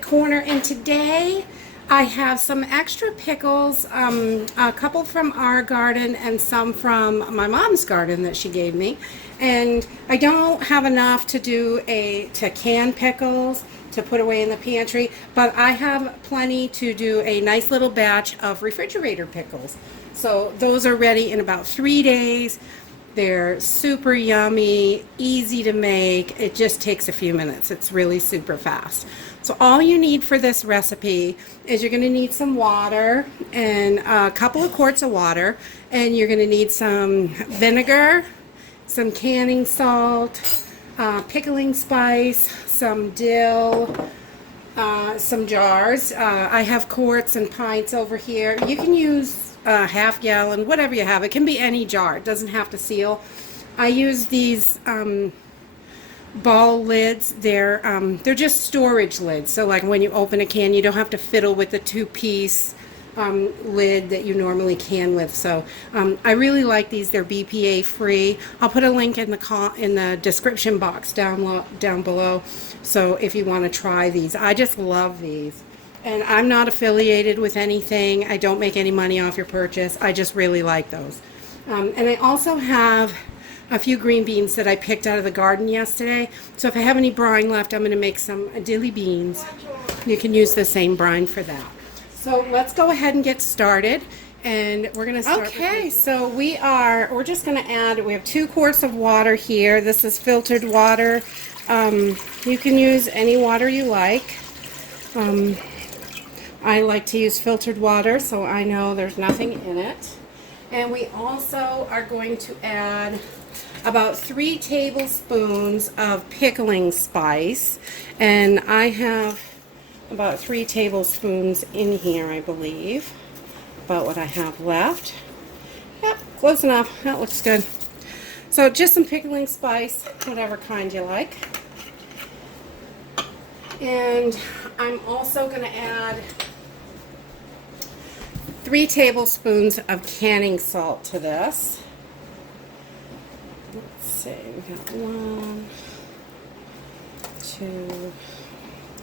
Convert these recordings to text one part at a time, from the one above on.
Homestead Corner, and today I have some extra pickles, a couple from our garden and some from my mom's garden that she gave me. And I don't have enough to to can pickles to put away in the pantry, but I have plenty to do a nice little batch of refrigerator pickles. So those are ready in about 3 days. They're super yummy, easy to make. It just takes a few minutes. It's really super fast. So all you need for this recipe is you're going to need some water and a couple of quarts of water, and you're going to need some vinegar, some canning salt, pickling spice, some dill, some jars. I have quarts and pints over here. You can use half gallon, whatever you have. It can be any jar. It doesn't have to seal. I use these ball lids. They're just storage lids. So like when you open a can, you don't have to fiddle with the two-piece lid that you normally can with. So I really like these. They're BPA free. I'll put a link in the description box down below. So if you want to try these, I just love these. And I'm not affiliated with anything. I don't make any money off your purchase. I just really like those. And I also have a few green beans that I picked out of the garden yesterday. So if I have any brine left, I'm going to make some dilly beans. You can use the same brine for that. So let's go ahead and get started. And we're going to start. Okay, so we're just going to add, we have 2 quarts of water here. This is filtered water. You can use any water you like. I like to use filtered water, so I know there's nothing in it. And we also are going to add about 3 tablespoons of pickling spice. And I have about 3 tablespoons in here, I believe. About what I have left. Yep, close enough. That looks good. So just some pickling spice, whatever kind you like. And I'm also going to add 3 tablespoons of canning salt to this. Let's see, we got 1, 2,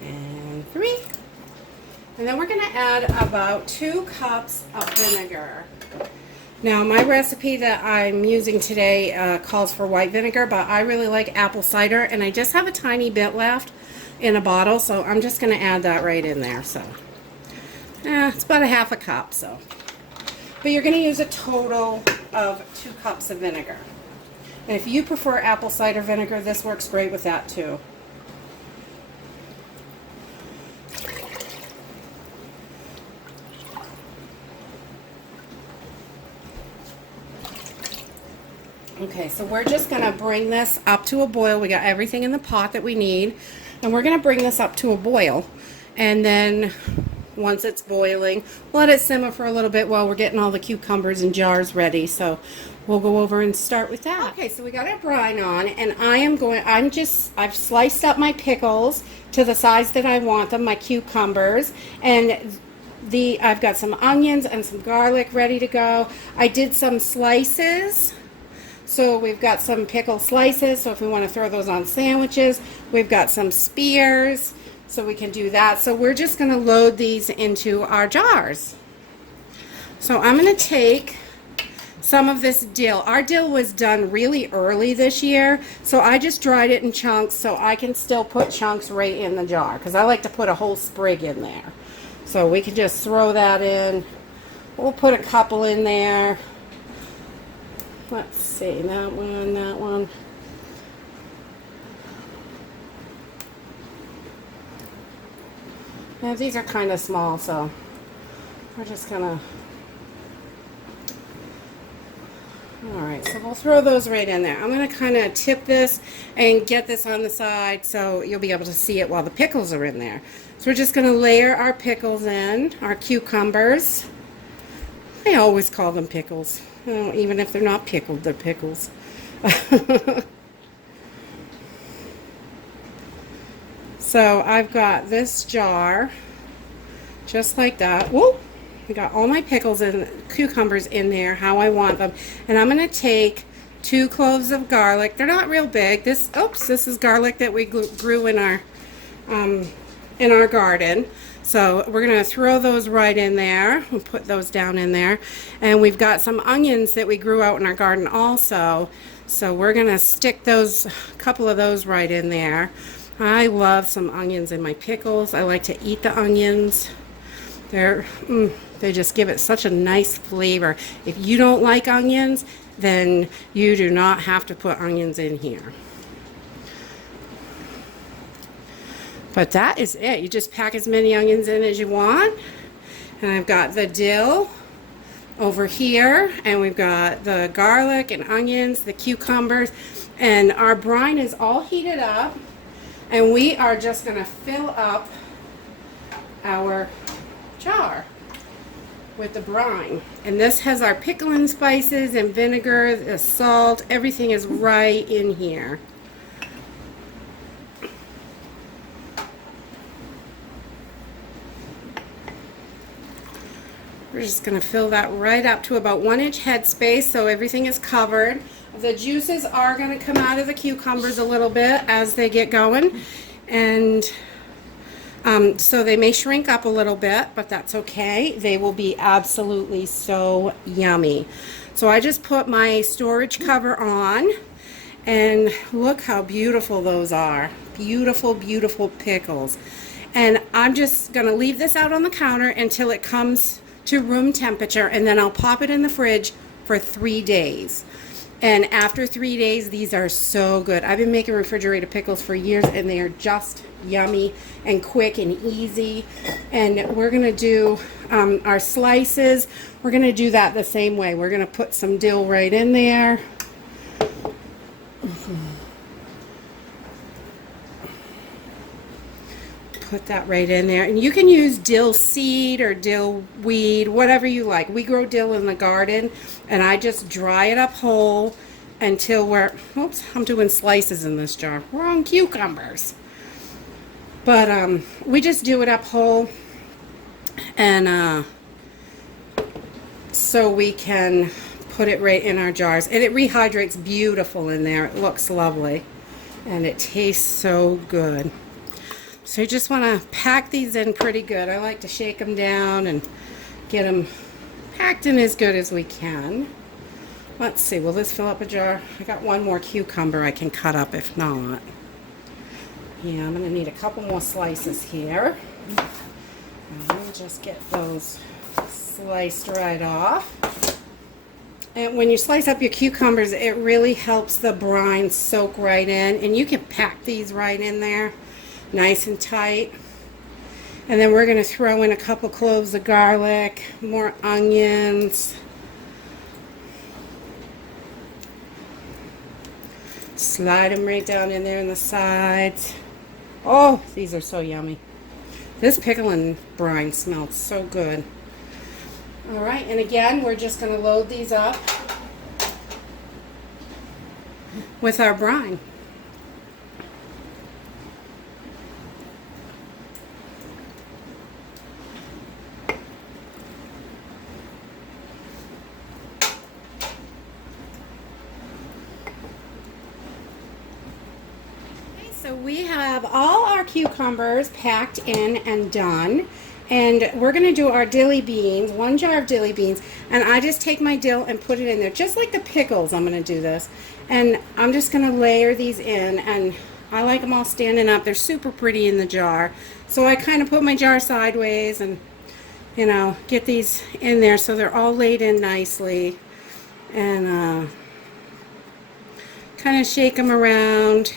and 3. And then we're going to add about 2 cups of vinegar. Now my recipe that I'm using today calls for white vinegar, but I really like apple cider, and I just have a tiny bit left in a bottle, so I'm just going to add that right in there. So it's about a half a cup. So, but you're going to use a total of 2 cups of vinegar. And if you prefer apple cider vinegar, this works great with that too. Okay, so we're just going to bring this up to a boil. We got everything in the pot that we need, and we're going to bring this up to a boil. And then once it's boiling, let it simmer for a little bit while we're getting all the cucumbers and jars ready. So we'll go over and start with that. Okay, so we got our brine on, and I've sliced up my pickles to the size that I want them, my cucumbers, and I've got some onions and some garlic ready to go. I did some slices. So we've got some pickle slices, so if we want to throw those on sandwiches. We've got some spears, so we can do that. So we're just going to load these into our jars. So I'm going to take some of this dill. Our dill was done really early this year, so I just dried it in chunks so I can still put chunks right in the jar, because I like to put a whole sprig in there. So we can just throw that in. We'll put a couple in there. Let's see, that one, that one. Now these are kind of small, so we're just gonna, alright, so we'll throw those right in there. I'm gonna kind of tip this and get this on the side so you'll be able to see it while the pickles are in there. So we're just gonna layer our pickles in, our cucumbers. I always call them pickles. Even if they're not pickled, they're pickles. So I've got this jar, just like that. Whoa! I got all my pickles and cucumbers in there, how I want them. And I'm going to take 2 cloves of garlic. They're not real big. This is garlic that we grew in our in our garden. So we're going to throw those right in there. We'll put those down in there. And we've got some onions that we grew out in our garden also. So we're going to stick those, a couple of those right in there. I love some onions in my pickles. I like to eat the onions. They just give it such a nice flavor. If you don't like onions, then you do not have to put onions in here. But that is it. You just pack as many onions in as you want. And I've got the dill over here, and we've got the garlic and onions, the cucumbers, and our brine is all heated up, and we are just going to fill up our jar with the brine. And this has our pickling spices and vinegar, the salt, everything is right in here. We're just going to fill that right up to about 1-inch headspace so everything is covered. The juices are going to come out of the cucumbers a little bit as they get going, and so they may shrink up a little bit, but that's okay. They will be absolutely so yummy. So I just put my storage cover on, and look how beautiful those are. Beautiful, beautiful pickles. And I'm just going to leave this out on the counter until it comes to room temperature, and then I'll pop it in the fridge for 3 days. And after 3 days, these are so good. I've been making refrigerated pickles for years, and they are just yummy and quick and easy. And we're going to do our slices. We're going to do that the same way. We're going to put some dill right in there. Put that right in there, and you can use dill seed or dill weed, whatever you like. We grow dill in the garden, and I just dry it up whole until we're, oops, I'm doing slices in this jar, wrong cucumbers, but we just do it up whole, and so we can put it right in our jars, and it rehydrates beautiful in there. It looks lovely, and it tastes so good. So you just want to pack these in pretty good. I like to shake them down and get them packed in as good as we can. Let's see, will this fill up a jar? I got one more cucumber I can cut up if not. Yeah, I'm going to need a couple more slices here. And let me just get those sliced right off. And when you slice up your cucumbers, it really helps the brine soak right in. And you can pack these right in there, nice and tight. And then we're going to throw in a couple cloves of garlic, more onions, slide them right down in there on the sides. Oh, these are so yummy. This pickle and brine smells so good. Alright, and again, we're just going to load these up with our brine. So we have all our cucumbers packed in and done, and we're going to do our dilly beans, 1 jar of dilly beans, and I just take my dill and put it in there, just like the pickles. I'm going to do this, and I'm just going to layer these in, and I like them all standing up. They're super pretty in the jar, so I kind of put my jar sideways and, you know, get these in there so they're all laid in nicely, and kind of shake them around.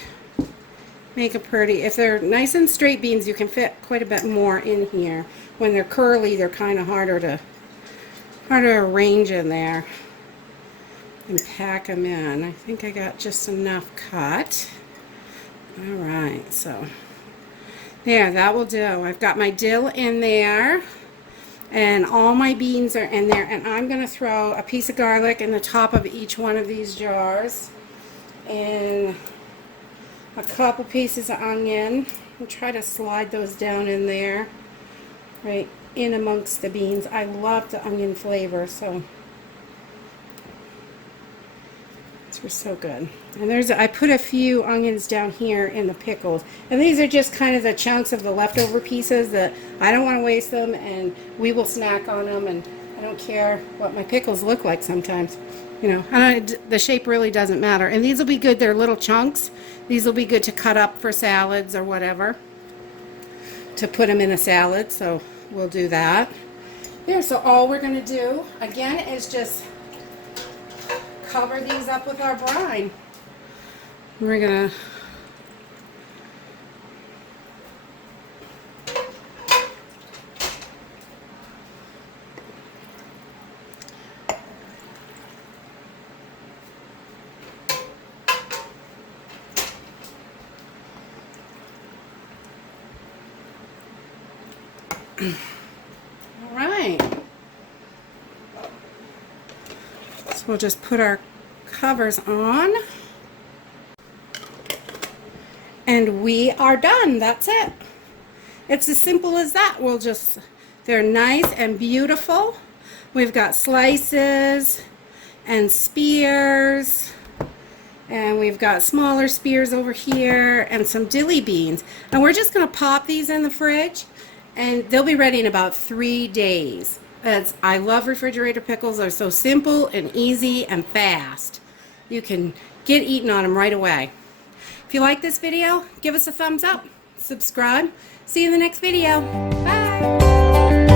Make it pretty. If they're nice and straight beans, you can fit quite a bit more in here. When they're curly, they're kind of harder to arrange in there and pack them in. I think I got just enough cut. Alright, so there, that will do. I've got my dill in there, and all my beans are in there, and I'm going to throw a piece of garlic in the top of each one of these jars, and a couple pieces of onion, and try to slide those down in there, right in amongst the beans. I love the onion flavor, so it's These are so good. And I put a few onions down here in the pickles. And these are just kind of the chunks of the leftover pieces that I don't want to waste them, and we will snack on them, and I don't care what my pickles look like sometimes. You know, and the shape really doesn't matter. And these will be good. They're little chunks. These will be good to cut up for salads or whatever, to put them in a salad. So we'll do that. There, so all we're going to do, again, is just cover these up with our brine. We're going to all right. So we'll just put our covers on. And we are done. That's it. It's as simple as that. They're nice and beautiful. We've got slices and spears. And we've got smaller spears over here and some dilly beans. And we're just going to pop these in the fridge, and they'll be ready in about 3 days. I love refrigerator pickles. They're so simple and easy and fast. You can get eating on them right away. If you like this video, give us a thumbs up, subscribe. See you in the next video. Bye.